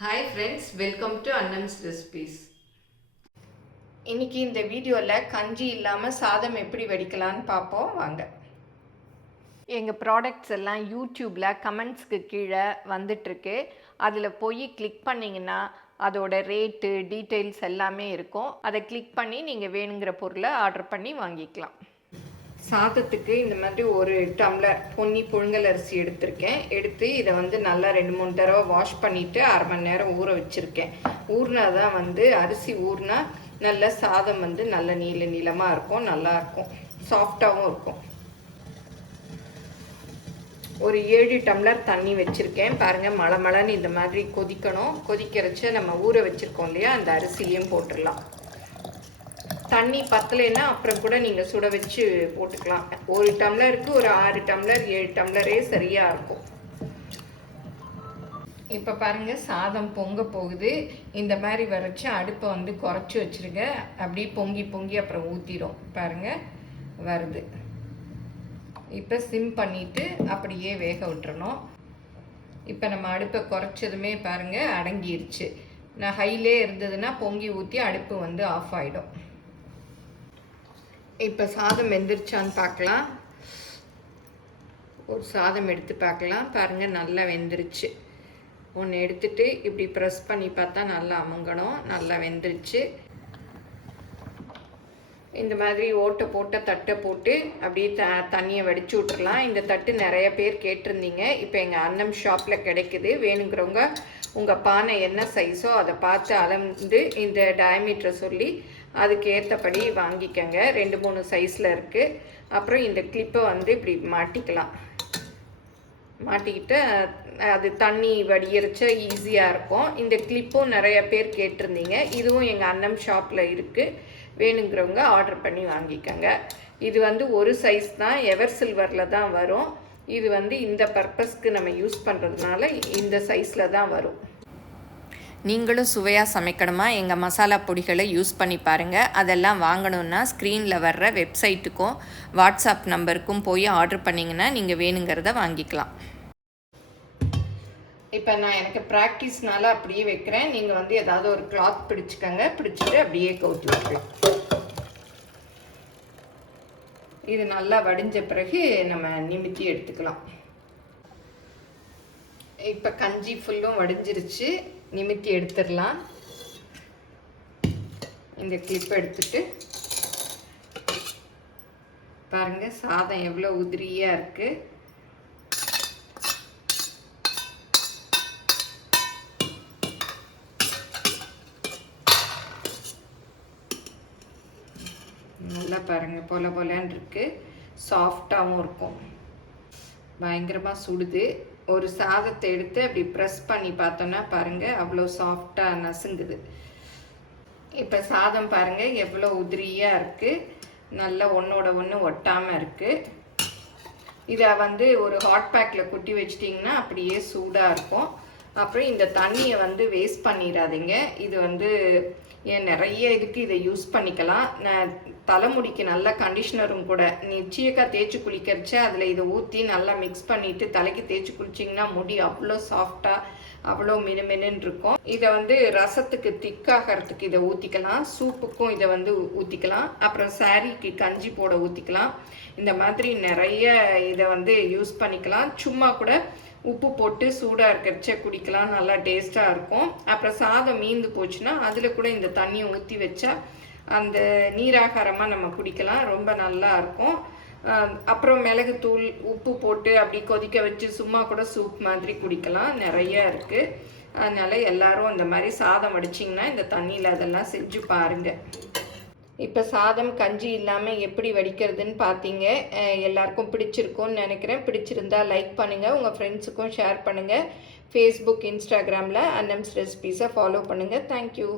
Hi friends, welcome to Annam's recipes. இன்னைக்கு இந்த வீடியோவில் கஞ்சி இல்லாமல் சாதம் எப்படி வடிக்கலான்னு பார்ப்போம் வாங்க. எங்கள் ப்ராடக்ட்ஸ் எல்லாம் யூடியூப்பில் கமெண்ட்ஸ்க்கு கீழே வந்துட்டுருக்கு. அதில் போய் கிளிக் பண்ணிங்கன்னா அதோட ரேட்டு டீட்டெயில்ஸ் எல்லாமே இருக்கும். அதை கிளிக் பண்ணி நீங்கள் வேணுங்கிற பொருளை ஆர்டர் பண்ணி வாங்கிக்கலாம். சாதத்துக்கு இந்த மாதிரி ஒரு டம்ளர் பொன்னி புழுங்கல் அரிசி எடுத்திருக்கேன். எடுத்து இதை நல்லா 2-3 தடவை வாஷ் பண்ணிவிட்டு அரை மணி நேரம் ஊற வச்சுருக்கேன். ஊறினா தான் அரிசி ஊறினா நல்ல சாதம் நல்ல நீளமாக இருக்கும், நல்லாயிருக்கும், சாஃப்டாகவும் இருக்கும். ஒரு 7 டம்ளர் தண்ணி வச்சுருக்கேன். பாருங்கள், மழன்னு இந்த மாதிரி கொதிக்கணும். கொதிக்கிறச்ச நம்ம ஊற வச்சுருக்கோம் இல்லையா, அந்த அரிசிலையும் போட்டுடலாம். தண்ணி பத்தலைன்னா அப்புறம் கூட நீங்கள் சுட வச்சு போட்டுக்கலாம். ஒரு டம்ளருக்கு ஒரு 6 டம்ளர் 7 டம்ளரே சரியாக இருக்கும். இப்போ பாருங்கள், சாதம் பொங்க போகுது. இந்த மாதிரி வரைச்சி அடுப்பை குறைச்சி வச்சுருங்க. அப்படியே பொங்கி அப்புறம் ஊற்றிடும். பாருங்கள், வருது. இப்போ சிம் பண்ணிவிட்டு அப்படியே வேக விட்டுறணும். இப்போ நம்ம அடுப்பை குறைச்சதுமே பாருங்கள் அடங்கிருச்சு. நான் ஹைலே இருந்ததுன்னா பொங்கி ஊற்றி அடுப்பு ஆஃப் ஆகிடும். இப்போ சாதம் வெந்துருச்சான்னு பார்க்கலாம். ஒரு சாதம் எடுத்து பார்க்கலாம். பாருங்கள், நல்லா வெந்துருச்சு. ஒன்று எடுத்துட்டு இப்படி ப்ரெஸ் பண்ணி பார்த்தா நல்லா அமுங்கணும். நல்லா வெந்துருச்சு. இந்த மாதிரி ஓட்டை போட்ட தட்டை போட்டு அப்படியே தண்ணியை வடித்து விட்டுறலாம். இந்த தட்டு நிறைய பேர் கேட்டிருந்தீங்க. இப்போ எங்கள் அன்னம் ஷாப்பில் கிடைக்குது. வேணுங்கிறவங்க உங்கள் பானை என்ன சைஸோ அதை பார்த்து அளந்து இந்த டயமீட்டரை சொல்லி அதுக்கு ஏற்றபடி வாங்கிக்கங்க. 2-3 சைஸில் இருக்குது. அப்புறம் இந்த கிளிப்பை இப்படி மாட்டிக்கலாம். மாட்டிக்கிட்டு அது தண்ணி வடிகிறச்ச ஈஸியாக இருக்கும். இந்த கிளிப்பும் நிறைய பேர் கேட்டிருந்தீங்க. இதுவும் எங்கள் அன்னம் ஷாப்பில் இருக்குது. வேணுங்கிறவங்க ஆர்டர் பண்ணி வாங்கிக்கோங்க. இது ஒரு சைஸ் தான், எவர் சில்வரில் தான் வரும். இது இந்த பர்பஸ்க்கு நம்ம யூஸ் பண்ணுறதுனால இந்த சைஸில் தான் வரும். நீங்களும் சுவையாக சமைக்கணுமா, எங்கள் மசாலா பொடிகளை யூஸ் பண்ணி பாருங்கள். அதெல்லாம் வாங்கணுன்னா ஸ்க்ரீனில் வர்ற வெப்சைட்டுக்கும் வாட்ஸ்அப் நம்பருக்கும் போய் ஆர்டர் பண்ணிங்கன்னா நீங்கள் வேணுங்கிறத வாங்கிக்கலாம். இப்போ நான் எனக்கு ப்ராக்டிஸ்னால அப்படியே வைக்கிறேன். நீங்கள் ஏதாவது ஒரு கிளாத் பிடிச்சிக்கங்க. பிடிச்சிட்டு அப்படியே கவுத்து வைக்கிறேன். இது நல்லா வடிஞ்ச பிறகு நம்ம நிமித்தி எடுத்துக்கலாம். இப்போ கஞ்சி ஃபுல்லும் வடிஞ்சிருச்சு. நிமித்தி எடுத்துடலாம். இந்த கிளிப்பை எடுத்துட்டு பாருங்கள், சாதம் எவ்வளோ உதிரியாக இருக்குது. நல்லா பாருங்கள், போலன்னு இருக்குது. சாஃப்டாகவும் இருக்கும். பயங்கரமாக சுடுது. ஒரு சாதத்தை எடுத்து அப்படி ப்ரெஸ் பண்ணி பார்த்தோன்னா பாருங்கள், அவ்வளோ சாஃப்டாக நசுங்குது. இப்போ சாதம் பாருங்கள் எவ்வளோ உதிரியாக இருக்குது. நல்லா ஒன்றோட ஒன்று ஒட்டாமல் இருக்குது. இதை ஒரு ஹாட் பேக்கில் கொட்டி வச்சிட்டிங்கன்னா அப்படியே சூடாக இருக்கும். அப்புறம் இந்த தண்ணியை வேஸ்ட் பண்ணிடாதீங்க. இது ஏன் நிறைய இதுக்கு இதை யூஸ் பண்ணிக்கலாம். நான் தலைமுடிக்கு நல்ல கண்டிஷ்னரும் கூட. நிச்சயக்காக தேய்ச்சி குளிக்கிறச்ச அதில் இதை ஊற்றி நல்லா மிக்ஸ் பண்ணிவிட்டு தலைக்கு தேய்ச்சி குளிச்சிங்கன்னா முடி அவ்வளோ சாஃப்டாக அவ்வளோ மினுமினுன்னு இருக்கும். இதை ரசத்துக்கு திக்காகிறதுக்கு இதை ஊற்றிக்கலாம். சூப்புக்கும் இதை ஊற்றிக்கலாம். அப்புறம் சாரீக்கு கஞ்சி போட ஊற்றிக்கலாம். இந்த மாதிரி நிறைய இதை யூஸ் பண்ணிக்கலாம். சும்மா கூட உப்பு போட்டு சூடாக இருக்கிறச்ச குடிக்கலாம். நல்லா டேஸ்ட்டாக இருக்கும். அப்புறம் சாதம் மீந்து போச்சுன்னா அதில் கூட இந்த தண்ணியை ஊற்றி வச்சா அந்த நீராகாரமாக நம்ம குடிக்கலாம். ரொம்ப நல்லா இருக்கும். அப்புறம் மிளகுத்தூள் உப்பு போட்டு அப்படி கொதிக்க வச்சு சும்மா கூட சூப் மாதிரி குடிக்கலாம். நிறைய இருக்குது. அதனால் எல்லோரும் அந்த மாதிரி சாதம் வடிச்சிங்கன்னா இந்த தண்ணியில் அதெல்லாம் செஞ்சு பாருங்கள். இப்போ சாதம் கஞ்சி இல்லாமல் எப்படி வடிக்கிறதுன்னு பார்த்தீங்க. எல்லாருக்கும் பிடிச்சிருக்கும்னு நினைக்கிறேன். பிடிச்சிருந்தா லைக் பண்ணுங்கள். உங்கள் ஃப்ரெண்ட்ஸுக்கும் ஷேர் பண்ணுங்கள். ஃபேஸ்புக், இன்ஸ்டாகிராமில் அன்னம்ஸ் ரெசிபீஸை ஃபாலோ பண்ணுங்கள். தேங்க்யூ.